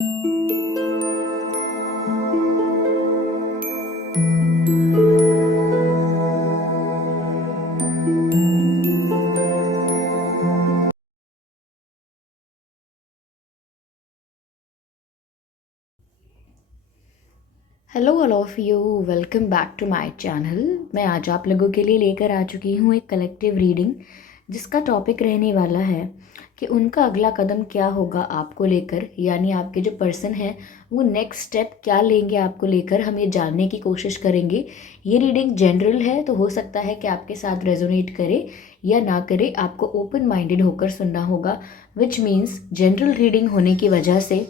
Hello all of you, welcome back to my channel. मैं आज आप लोगों के लिए लेकर आ चुकी हूँ एक कलेक्टिव रीडिंग, जिसका टॉपिक रहने वाला है कि उनका अगला कदम क्या होगा आपको लेकर, यानी आपके जो पर्सन है वो नेक्स्ट स्टेप क्या लेंगे आपको लेकर। हम ये जानने की कोशिश करेंगे। ये रीडिंग जनरल है, तो हो सकता है कि आपके साथ रेजोनेट करे या ना करे। आपको ओपन माइंडेड होकर सुनना होगा, विच मीन्स जनरल रीडिंग होने की वजह से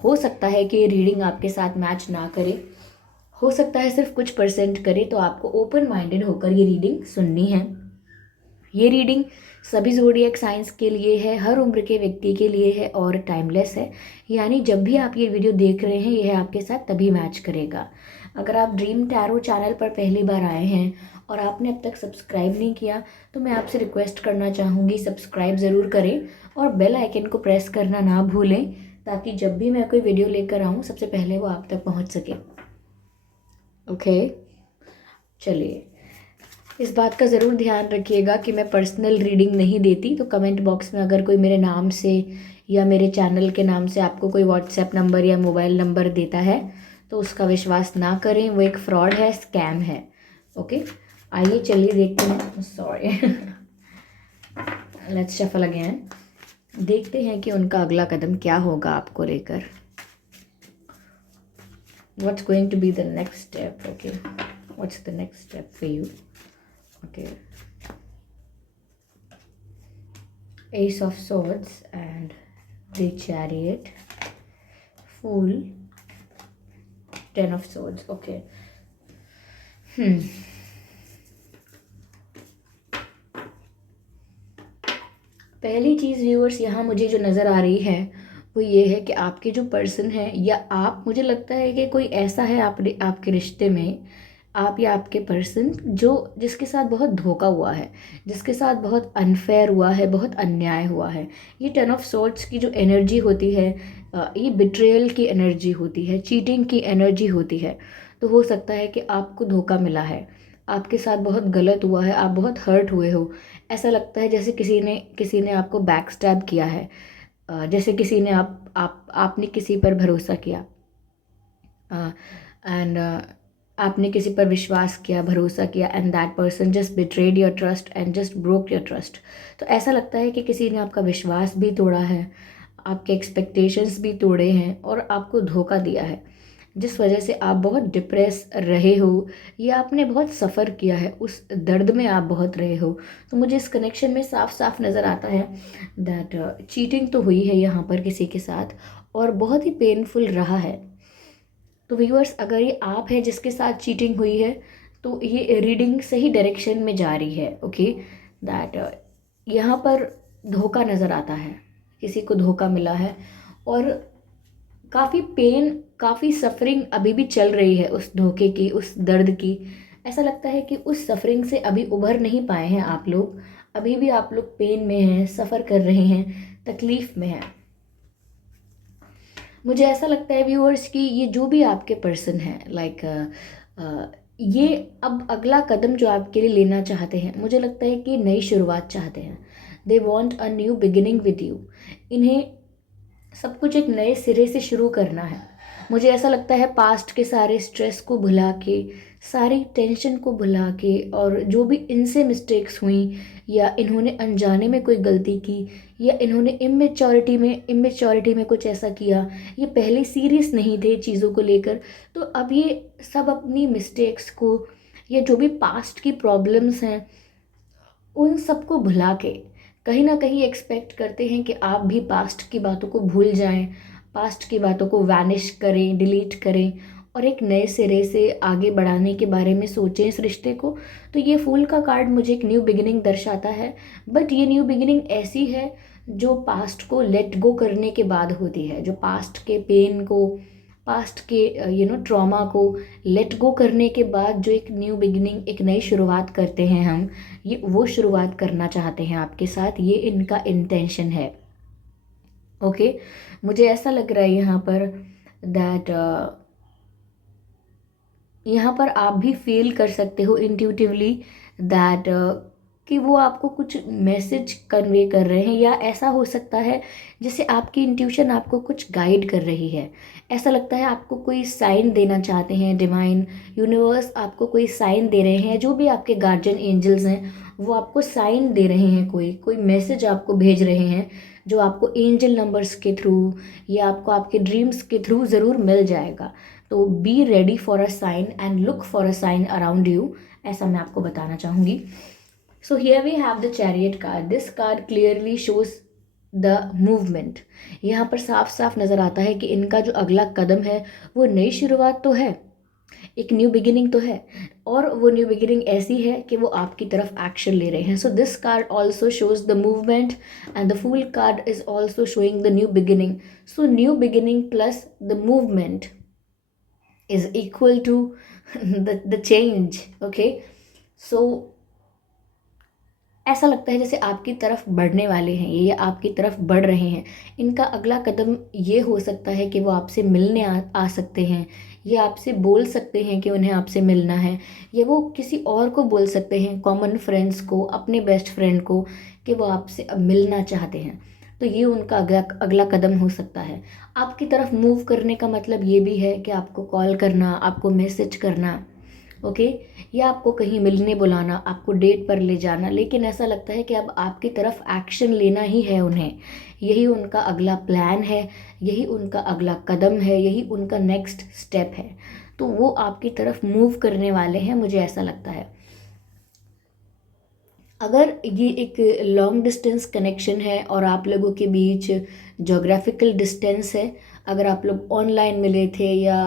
हो सकता है कि ये रीडिंग आपके साथ मैच ना करे, हो सकता है सिर्फ कुछ परसेंट करे। तो आपको ओपन माइंडेड होकर ये रीडिंग सुननी है। ये रीडिंग सभी ज़ोडिएक साइंस के लिए है, हर उम्र के व्यक्ति के लिए है और टाइमलेस है। यानी जब भी आप ये वीडियो देख रहे हैं, यह आपके साथ तभी मैच करेगा। अगर आप ड्रीम टैरो चैनल पर पहली बार आए हैं और आपने अब तक सब्सक्राइब नहीं किया, तो मैं आपसे रिक्वेस्ट करना चाहूँगी सब्सक्राइब ज़रूर करें और बेल आइकन को प्रेस करना ना भूलें, ताकि जब भी मैं कोई वीडियो लेकर आऊँ सबसे पहले वो आप तक पहुँच सके। ओके, चलिए। इस बात का ज़रूर ध्यान रखिएगा कि मैं पर्सनल रीडिंग नहीं देती। तो कमेंट बॉक्स में अगर कोई मेरे नाम से या मेरे चैनल के नाम से आपको कोई व्हाट्सएप नंबर या मोबाइल नंबर देता है, तो उसका विश्वास ना करें, वो एक फ्रॉड है, स्कैम है। ओके, आइए चलिए देखते हैं। Sorry, let's shuffle again. देखते हैं कि उनका अगला कदम क्या होगा आपको लेकर। What's going to be the next step? Okay, what's the next step for you? Okay, Ace of Swords and the Chariot, Fool, Ten of Swords. Okay. पहली चीज़ व्यूअर्स यहाँ मुझे जो नज़र आ रही है वो ये है कि आपके जो पर्सन है या आप, मुझे लगता है कि कोई ऐसा है आपके रिश्ते में, आप या आपके पर्सन जो जिसके साथ बहुत धोखा हुआ है, जिसके साथ बहुत अनफेयर हुआ है, बहुत अन्याय हुआ है। ये टेन ऑफ सोर्ड्स की जो एनर्जी होती है, ये बिट्रेयल की एनर्जी होती है, चीटिंग की एनर्जी होती है। तो हो सकता है कि आपको धोखा मिला है, आपके साथ बहुत गलत हुआ है, आप बहुत हर्ट हुए हो। ऐसा लगता है जैसे किसी ने आपको बैक स्टैब किया है, जैसे किसी ने आपने किसी पर भरोसा किया एंड आपने किसी पर विश्वास किया, भरोसा किया, and that person just betrayed your trust and just broke your trust. तो ऐसा लगता है कि किसी ने आपका विश्वास भी तोड़ा है, आपके एक्सपेक्टेशंस भी तोड़े हैं और आपको धोखा दिया है, जिस वजह से आप बहुत डिप्रेस रहे हो या आपने बहुत सफ़र किया है, उस दर्द में आप बहुत रहे हो। तो मुझे इस कनेक्शन में साफ साफ नज़र आता है दैट चीटिंग तो हुई है यहाँ पर किसी के साथ और बहुत ही पेनफुल रहा है। तो व्यूअर्स, अगर ये आप है जिसके साथ चीटिंग हुई है, तो ये रीडिंग सही डायरेक्शन में जा रही है। ओके, दैट यहाँ पर धोखा नज़र आता है, किसी को धोखा मिला है और काफ़ी पेन, काफ़ी सफरिंग अभी भी चल रही है उस धोखे की, उस दर्द की। ऐसा लगता है कि उस सफरिंग से अभी उभर नहीं पाए हैं आप लोग, अभी भी आप लोग पेन में हैं, सफ़र कर रहे हैं, तकलीफ़ में हैं। मुझे ऐसा लगता है व्यूअर्स कि ये जो भी आपके पर्सन हैं, लाइक ये अब अगला कदम जो आपके लिए लेना चाहते हैं, मुझे लगता है कि नई शुरुआत चाहते हैं। They want a new beginning with you. इन्हें सब कुछ एक नए सिरे से शुरू करना है। मुझे ऐसा लगता है पास्ट के सारे स्ट्रेस को भुला के, सारी टेंशन को भुला के, और जो भी इनसे मिस्टेक्स हुई या इन्होंने अनजाने में कोई गलती की या इन्होंने इमेच्योरिटी में कुछ ऐसा किया, ये पहले सीरियस नहीं थे चीज़ों को लेकर, तो अब ये सब अपनी मिस्टेक्स को या जो भी पास्ट की प्रॉब्लम्स हैं उन सबको भुला के कहीं ना कहीं एक्सपेक्ट करते हैं कि आप भी पास्ट की बातों को भूल जाएं, पास्ट की बातों को वैनिश करें, डिलीट करें और एक नए सिरे से आगे बढ़ाने के बारे में सोचें इस रिश्ते को। तो ये फूल का कार्ड मुझे एक न्यू बिगिनिंग दर्शाता है, बट ये न्यू बिगिनिंग ऐसी है जो पास्ट को लेट गो करने के बाद होती है, जो पास्ट के पेन को, पास्ट के ट्रॉमा को लेट गो करने के बाद जो एक न्यू बिगिनिंग, एक नई शुरुआत करते हैं हम, ये वो शुरुआत करना चाहते हैं आपके साथ, ये इनका इंटेंशन है। ओके, मुझे ऐसा लग रहा है यहाँ पर दैट यहाँ पर आप भी फील कर सकते हो इंट्यूटिवली दैट कि वो आपको कुछ मैसेज कन्वे कर रहे हैं, या ऐसा हो सकता है जैसे आपकी इंट्यूशन आपको कुछ गाइड कर रही है। ऐसा लगता है आपको कोई साइन देना चाहते हैं, डिवाइन यूनिवर्स आपको कोई साइन दे रहे हैं, जो भी आपके गार्जियन एंजल्स हैं वो आपको साइन दे रहे हैं, कोई कोई मैसेज आपको भेज रहे हैं, जो आपको एंजल नंबर्स के थ्रू या आपको आपके ड्रीम्स के थ्रू ज़रूर मिल जाएगा। तो be ready for a sign and look for a sign around you, ऐसा मैं आपको बताना चाहूँगी। So here we have the chariot card. This card clearly shows the movement. यहाँ पर साफ साफ नज़र आता है कि इनका जो अगला कदम है वो नई शुरुआत तो है, एक न्यू बिगिनिंग तो है, और वो न्यू बिगिनिंग ऐसी है कि वो आपकी तरफ एक्शन ले रहे हैं। So this card also shows the movement and the fool card is also showing the new beginning. So new beginning plus the movement is equal to the change. Okay, so ऐसा लगता है जैसे आपकी तरफ बढ़ने वाले हैं ये, या आपकी तरफ बढ़ रहे हैं। इनका अगला कदम ये हो सकता है कि वो आपसे मिलने आ सकते हैं, ये आपसे बोल सकते हैं कि उन्हें आपसे मिलना है, या वो किसी और को बोल सकते हैं, कॉमन फ्रेंड्स को, अपने बेस्ट फ्रेंड को, कि वो आपसे अब मिलना चाहते हैं। तो ये उनका अगला कदम हो सकता है। आपकी तरफ मूव करने का मतलब ये भी है कि आपको कॉल करना, आपको मैसेज करना, ओके, या आपको कहीं मिलने बुलाना, आपको डेट पर ले जाना। लेकिन ऐसा लगता है कि अब आपकी तरफ एक्शन लेना ही है उन्हें, यही उनका अगला प्लान है, यही उनका अगला कदम है, यही उनका नेक्स्ट स्टेप है। तो वो आपकी तरफ मूव करने वाले हैं, मुझे ऐसा लगता है। अगर ये एक लॉन्ग डिस्टेंस कनेक्शन है और आप लोगों के बीच जोग्राफिकल डिस्टेंस है, अगर आप लोग ऑनलाइन मिले थे या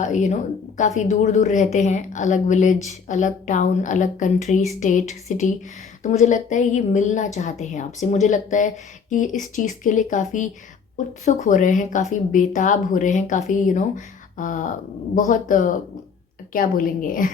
काफ़ी दूर दूर रहते हैं, अलग विलेज, अलग टाउन, अलग कंट्री, स्टेट, सिटी, तो मुझे लगता है ये मिलना चाहते हैं आपसे। मुझे लगता है कि इस चीज़ के लिए काफ़ी उत्सुक हो रहे हैं, काफ़ी बेताब हो रहे हैं, काफ़ी बहुत क्या बोलेंगे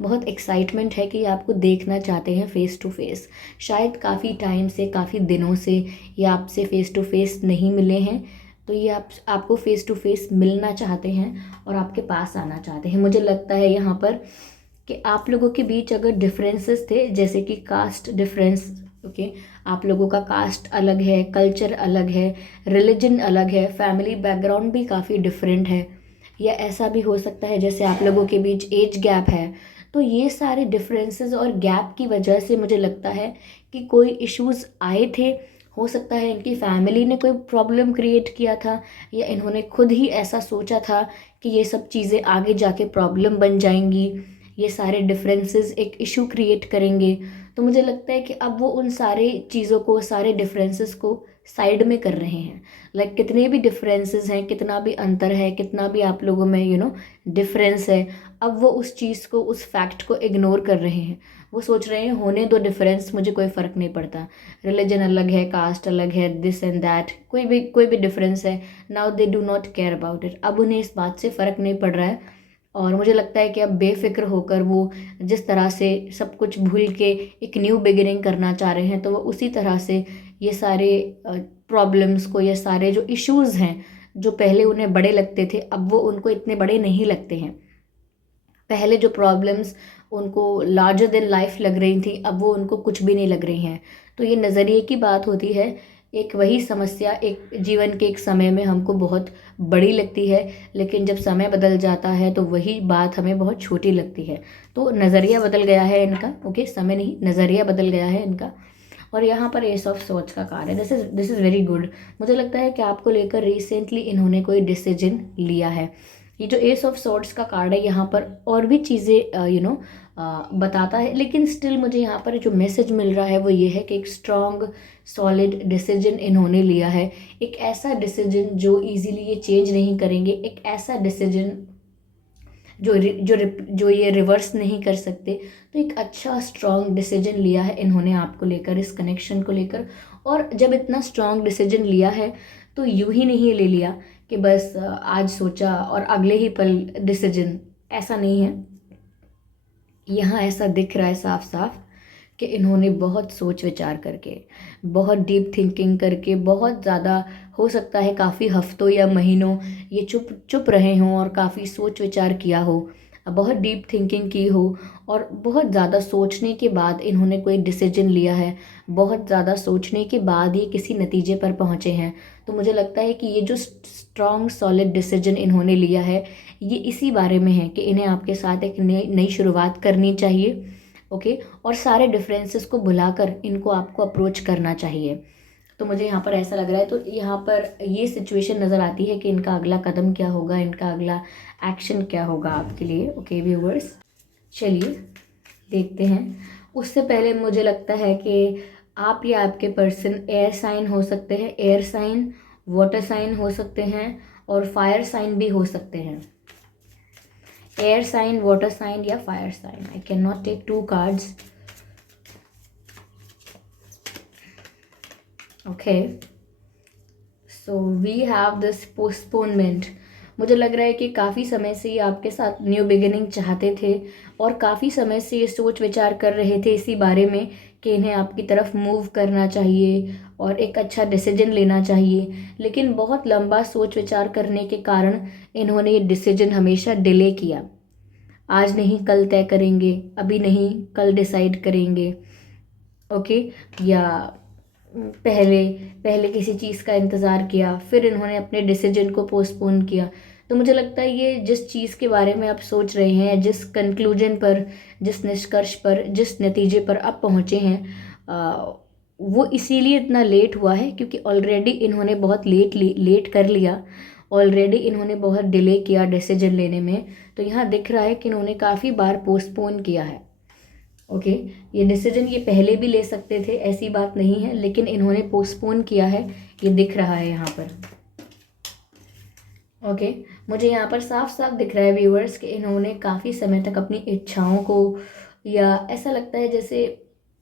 बहुत एक्साइटमेंट है कि आपको देखना चाहते हैं फेस टू फेस। शायद काफ़ी टाइम से, काफ़ी दिनों से ये आपसे फेस टू फेस नहीं मिले हैं, तो ये आपको फेस टू फेस मिलना चाहते हैं और आपके पास आना चाहते हैं। मुझे लगता है यहाँ पर कि आप लोगों के बीच अगर डिफरेंसेस थे, जैसे कि कास्ट डिफरेंस, ओके, आप लोगों का कास्ट अलग है, कल्चर अलग है, रिलीजन अलग है, फैमिली बैकग्राउंड भी काफ़ी डिफरेंट है, या ऐसा भी हो सकता है जैसे आप लोगों के बीच एज गैप है। तो ये सारे डिफरेंसेस और गैप की वजह से मुझे लगता है कि कोई इश्यूज़ आए थे। हो सकता है इनकी फैमिली ने कोई प्रॉब्लम क्रिएट किया था, या इन्होंने खुद ही ऐसा सोचा था कि ये सब चीज़ें आगे जाके प्रॉब्लम बन जाएंगी, ये सारे डिफरेंसेस एक इशू क्रिएट करेंगे। तो मुझे लगता है कि अब वो उन सारे चीज़ों को, सारे डिफरेंसेस को साइड में कर रहे हैं। लाइक कितने भी डिफरेंसेस हैं, कितना भी अंतर है, कितना भी आप लोगों में डिफरेंस है, अब वो उस चीज़ को, उस फैक्ट को इग्नोर कर रहे हैं। वो सोच रहे हैं होने दो डिफरेंस, मुझे कोई फ़र्क नहीं पड़ता, रिलीजन अलग है, कास्ट अलग है, दिस एंड दैट, कोई भी डिफरेंस है, now they do not care about it. अब उन्हें इस बात से फ़र्क नहीं पड़ रहा है, और मुझे लगता है कि अब बेफिक्र होकर वो जिस तरह से सब कुछ भूल के एक न्यू बिगिनिंग करना चाह रहे हैं, तो वो उसी तरह से ये सारे प्रॉब्लम्स को, ये सारे जो इश्यूज़ हैं जो पहले उन्हें बड़े लगते थे, अब वो उनको इतने बड़े नहीं लगते हैं। पहले जो प्रॉब्लम्स उनको लार्जर देन लाइफ लग रही थी, अब वो उनको कुछ भी नहीं लग रही हैं। तो ये नज़रिए की बात होती है। एक वही समस्या एक जीवन के एक समय में हमको बहुत बड़ी लगती है, लेकिन जब समय बदल जाता है तो वही बात हमें बहुत छोटी लगती है। तो नज़रिया बदल गया है इनका, ओके, समय नहीं, नज़रिया बदल गया है इनका। और यहाँ पर एस ऑफ सोर्ड्स का कार्ड है। This is very good. मुझे लगता है कि आपको लेकर रिसेंटली इन्होंने कोई डिसीजन लिया है। ये जो एस ऑफ सॉर्ड्स का कार्ड है, यहाँ पर और भी चीज़ें बताता है, लेकिन स्टिल मुझे यहाँ पर जो मैसेज मिल रहा है वो ये है कि एक स्ट्रॉन्ग सॉलिड डिसीजन इन्होंने लिया है। एक ऐसा डिसीजन जो इजीली ये चेंज नहीं करेंगे, एक ऐसा डिसीजन जो ये रिवर्स नहीं कर सकते। तो एक अच्छा स्ट्रॉन्ग डिसीजन लिया है इन्होंने आपको लेकर, इस कनेक्शन को लेकर। और जब इतना स्ट्रॉन्ग डिसीजन लिया है तो यूं ही नहीं ले लिया कि बस आज सोचा और अगले ही पल डिसीजन, ऐसा नहीं है। यहाँ ऐसा दिख रहा है साफ साफ कि इन्होंने बहुत सोच विचार करके, बहुत डीप थिंकिंग करके, बहुत ज़्यादा हो सकता है काफ़ी हफ्तों या महीनों ये चुप चुप रहे हों और काफ़ी सोच विचार किया हो, बहुत डीप थिंकिंग की हो और बहुत ज़्यादा सोचने के बाद इन्होंने कोई डिसीजन लिया है, बहुत ज़्यादा सोचने के बाद ये किसी नतीजे पर पहुँचे हैं। तो मुझे लगता है कि ये जो स्ट्रॉन्ग सॉलिड डिसीजन इन्होंने लिया है, ये इसी बारे में है कि इन्हें आपके साथ एक नई नई शुरुआत करनी चाहिए। ओके, और सारे डिफरेंसेस को भुलाकर इनको आपको अप्रोच करना चाहिए। तो मुझे यहाँ पर ऐसा लग रहा है, तो यहाँ पर ये सिचुएशन नज़र आती है कि इनका अगला कदम क्या होगा, इनका अगला एक्शन क्या होगा आपके लिए। ओके व्यूवर्स, चलिए देखते हैं। उससे पहले मुझे लगता है कि आप या आपके पर्सन एयर साइन हो सकते हैं, एयर साइन, वाटर साइन हो सकते हैं और फायर साइन भी हो सकते हैं। एयर साइन, वाटर साइन या fire sign. I can not take 2 cards. Okay, so we have this postponement. मुझे लग रहा है कि काफ़ी समय से ये आपके साथ न्यू बिगिनिंग चाहते थे और काफ़ी समय से ये सोच विचार कर रहे थे इसी बारे में कि इन्हें आपकी तरफ मूव करना चाहिए और एक अच्छा डिसीजन लेना चाहिए, लेकिन बहुत लंबा सोच विचार करने के कारण इन्होंने ये डिसीजन हमेशा डिले किया। आज नहीं कल तय करेंगे, अभी नहीं कल डिसाइड करेंगे। ओके, या पहले पहले किसी चीज़ का इंतज़ार किया, फिर इन्होंने अपने डिसीजन को पोस्टपोन किया। तो मुझे लगता है ये जिस चीज़ के बारे में आप सोच रहे हैं, जिस कंक्लूजन पर, जिस निष्कर्ष पर, जिस नतीजे पर आप पहुँचे हैं, वो इसीलिए इतना लेट हुआ है क्योंकि ऑलरेडी इन्होंने बहुत लेट कर लिया, ऑलरेडी इन्होंने बहुत डिले किया डिसीजन लेने में। तो यहाँ दिख रहा है कि इन्होंने काफ़ी बार पोस्टपोन किया है। ओके, ये डिसीजन ये पहले भी ले सकते थे, ऐसी बात नहीं है, लेकिन इन्होंने पोस्टपोन किया है, ये दिख रहा है यहाँ पर। ओके, मुझे यहाँ पर साफ साफ दिख रहा है व्यूअर्स कि इन्होंने काफ़ी समय तक अपनी इच्छाओं को, या ऐसा लगता है जैसे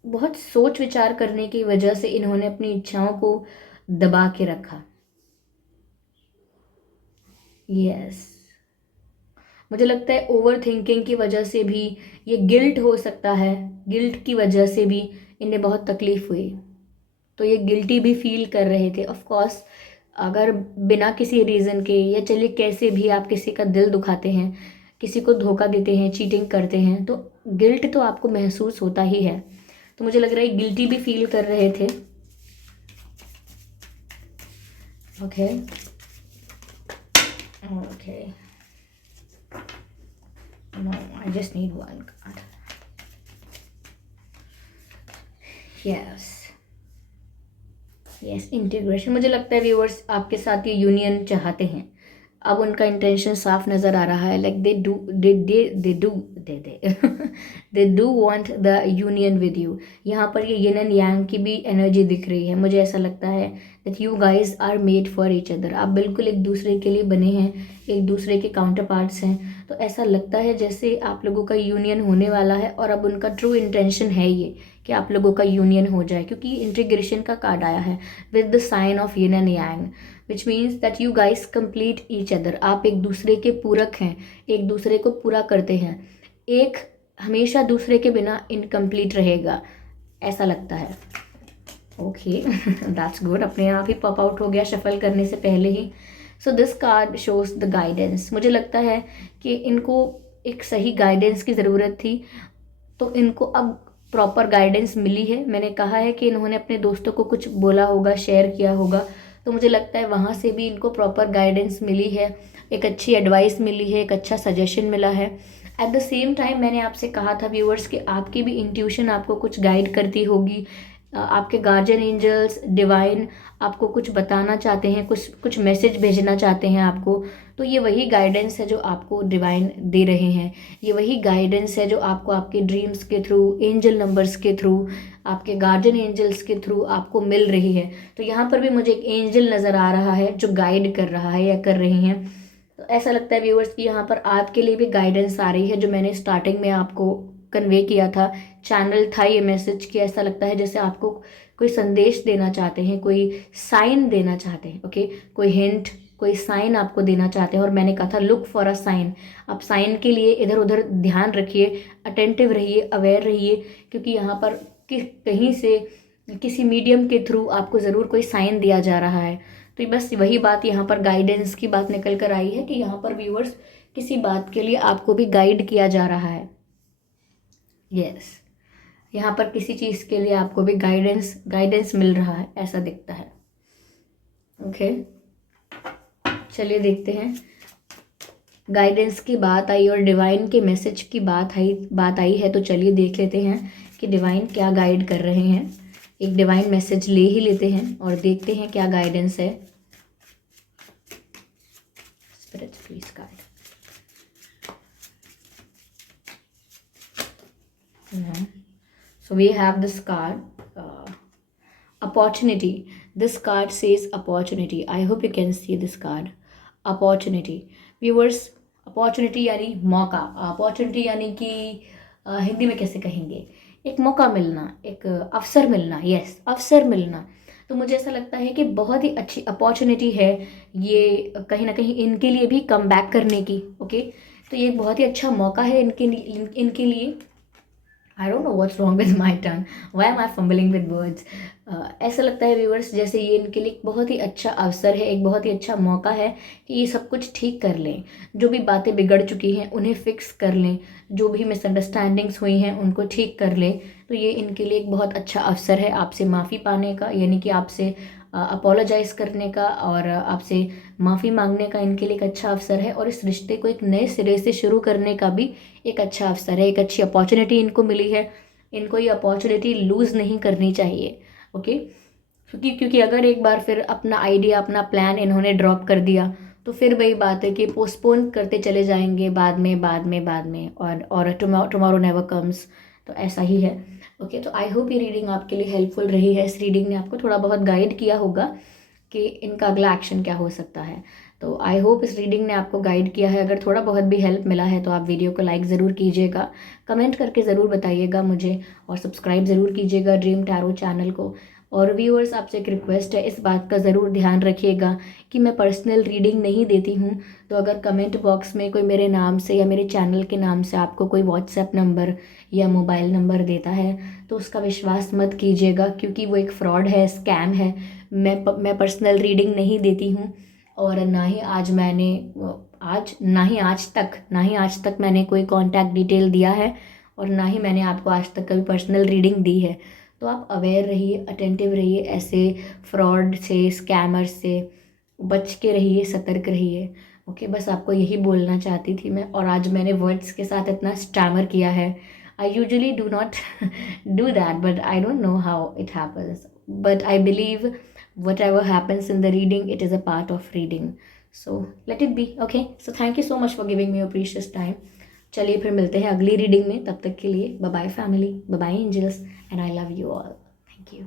बहुत सोच विचार करने की वजह से इन्होंने अपनी इच्छाओं को दबा के रखा। यस, मुझे लगता है ओवर थिंकिंग की वजह से भी, ये गिल्ट हो सकता है, गिल्ट की वजह से भी इन्हें बहुत तकलीफ हुई। तो ये गिल्टी भी फील कर रहे थे। ऑफ कोर्स अगर बिना किसी रीज़न के या चलिए कैसे भी आप किसी का दिल दुखाते हैं, किसी को धोखा देते हैं, चीटिंग करते हैं, तो गिल्ट तो आपको महसूस होता ही है। तो मुझे लग रहा है गिल्टी भी फील कर रहे थे। Okay okay, no, I just need one card. Yes. Yes, integration. मुझे लगता है व्यूअर्स आपके साथ ये यूनियन चाहते हैं। अब उनका इंटेंशन साफ नज़र आ रहा है, like they do want the union with you. यहाँ पर ये यिन एंड यांग की भी एनर्जी दिख रही है। मुझे ऐसा लगता है that you guys are made for each other. आप बिल्कुल एक दूसरे के लिए बने हैं, एक दूसरे के काउंटर पार्ट्स हैं। तो ऐसा लगता है जैसे आप लोगों का यूनियन होने वाला है और अब उनका ट्रू इंटेंशन है ये कि आप लोगों का यूनियन हो जाए, क्योंकि इंटीग्रेशन का कार्ड आया है with the sign of yin and yang, which means that you guys complete each other. आप एक दूसरे के पूरक हैं, एक दूसरे को पूरा करते हैं। एक हमेशा दूसरे के बिना इनकम्प्लीट रहेगा, ऐसा लगता है। Okay, that's good. अपने आप ही पॉप आउट हो गया शफल करने से पहले ही। So this card shows the guidance. मुझे लगता है कि इनको एक सही गाइडेंस की ज़रूरत थी, तो इनको अब प्रॉपर गाइडेंस मिली है। मैंने कहा है कि इन्होंने अपने दोस्तों को कुछ बोला होगा, शेयर किया होगा, तो मुझे लगता है वहाँ से भी इनको प्रॉपर गाइडेंस मिली है, एक अच्छी एडवाइस मिली है, एक अच्छा सजेशन मिला है। एट द सेम टाइम मैंने आपसे कहा था व्यूअर्स कि आपकी भी इंट्यूशन आपको कुछ गाइड करती होगी। आपके गार्जियन एंजल्स, डिवाइन आपको कुछ बताना चाहते हैं, कुछ मैसेज भेजना चाहते हैं आपको। तो ये वही गाइडेंस है जो आपको डिवाइन दे रहे हैं, ये वही गाइडेंस है जो आपको आपके ड्रीम्स के थ्रू, एंजल नंबर्स के थ्रू, आपके गार्जियन एंजल्स के थ्रू आपको मिल रही है। तो यहाँ पर भी मुझे एक एंजल नज़र आ रहा है जो गाइड कर रहा है या कर रही हैं। तो ऐसा लगता है व्यूअर्स कि यहाँ पर आपके लिए भी गाइडेंस आ रही है, जो मैंने स्टार्टिंग में आपको कन्वे किया था, चैनल था ये मैसेज, कि ऐसा लगता है जैसे आपको कोई संदेश देना चाहते हैं, कोई साइन देना चाहते हैं। ओके, कोई हिंट, कोई साइन आपको देना चाहते हैं। और मैंने कहा था लुक फॉर अ साइन। आप साइन के लिए इधर उधर ध्यान रखिए, अटेंटिव रहिए, अवेयर रहिए, क्योंकि यहाँ पर कहीं से किसी मीडियम के थ्रू आपको ज़रूर कोई साइन दिया जा रहा है। तो बस वही बात यहाँ पर गाइडेंस की बात निकल कर आई है कि यहाँ पर व्यूअर्स किसी बात के लिए आपको भी गाइड किया जा रहा है। यस, यहाँ पर किसी चीज़ के लिए आपको भी गाइडेंस मिल रहा है, ऐसा दिखता है। ओके, चलिए देखते हैं। गाइडेंस की बात आई और डिवाइन के मैसेज की बात आई है, तो चलिए देख लेते हैं कि डिवाइन क्या गाइड कर रहे हैं। एक डिवाइन मैसेज ले ही लेते हैं और देखते हैं क्या गाइडेंस है। Spirits please guide. So we have this card, opportunity. This card says opportunity. I hope you can see this card, opportunity. Viewers, opportunity यानी मौका, opportunity यानी कि हिंदी में कैसे कहेंगे, एक मौका मिलना, एक अवसर मिलना। यस, अवसर मिलना। तो मुझे ऐसा लगता है कि बहुत ही अच्छी अपॉर्चुनिटी है ये, कहीं ना कहीं इनके लिए भी कम बैक करने की। ओके, तो ये बहुत ही अच्छा मौका है इनके लिए। I don't know what's wrong with my turn, why am I fumbling with words. ऐसा लगता है व्यूअर्स जैसे ये इनके लिए एक बहुत ही अच्छा अवसर है, एक बहुत ही अच्छा मौका है कि ये सब कुछ ठीक कर लें। जो भी बातें बिगड़ चुकी हैं उन्हें फिक्स कर लें, जो भी मिसअंडरस्टैंडिंग्स हुई हैं उनको ठीक कर लें। तो ये इनके लिए एक बहुत अच्छा अवसर है आपसे माफ़ी पाने का, यानी कि आपसे अपोलोजाइज़ करने का और आपसे माफ़ी मांगने का इनके लिए एक अच्छा अवसर है। और इस रिश्ते को एक नए सिरे से शुरू करने का भी एक अच्छा अवसर है, एक अच्छी अपॉर्चुनिटी इनको मिली है। इनको ये अपॉर्चुनिटी लूज़ नहीं करनी चाहिए। ओके, क्योंकि अगर एक बार फिर अपना आइडिया, अपना प्लान इन्होंने ड्रॉप कर दिया तो फिर वही बात है कि पोस्टपोन करते चले जाएंगे, बाद में और टुमारो नेवर कम्स। तो ऐसा ही है। ओके, तो आई होप ये रीडिंग आपके लिए हेल्पफुल रही है। इस रीडिंग ने आपको थोड़ा बहुत गाइड किया होगा कि इनका अगला एक्शन क्या हो सकता है। तो आई होप इस रीडिंग ने आपको गाइड किया है। अगर थोड़ा बहुत भी हेल्प मिला है तो आप वीडियो को लाइक ज़रूर कीजिएगा, कमेंट करके ज़रूर बताइएगा मुझे, और सब्सक्राइब ज़रूर कीजिएगा ड्रीम टैरो चैनल को। और व्यूअर्स, आपसे एक रिक्वेस्ट है, इस बात का ज़रूर ध्यान रखिएगा कि मैं पर्सनल रीडिंग नहीं देती हूँ। तो अगर कमेंट बॉक्स में कोई मेरे नाम से या मेरे चैनल के नाम से आपको कोई व्हाट्सएप नंबर या मोबाइल नंबर देता है तो उसका विश्वास मत कीजिएगा, क्योंकि वो एक फ्रॉड है, स्कैम है। मैं पर्सनल रीडिंग नहीं देती हूँ, और ना ही आज तक मैंने कोई कॉन्टैक्ट डिटेल दिया है, और ना ही मैंने आपको आज तक कभी पर्सनल रीडिंग दी है। तो आप अवेयर रहिए, अटेंटिव रहिए, ऐसे फ्रॉड से, स्कैमर्स से बच के रहिए, सतर्क रहिए। ओके, बस आपको यही बोलना चाहती थी मैं। और आज मैंने वर्ड्स के साथ इतना स्टैमर किया है। I usually do not do that, but I don't know how it happens, but I believe whatever happens in the reading, it is a part of reading, so let it be. Okay, so thank you so much for giving me your precious time. चलिए फिर मिलते हैं अगली reading में, तब तक के लिए bye bye family, bye bye angels, and I love you all. Thank you.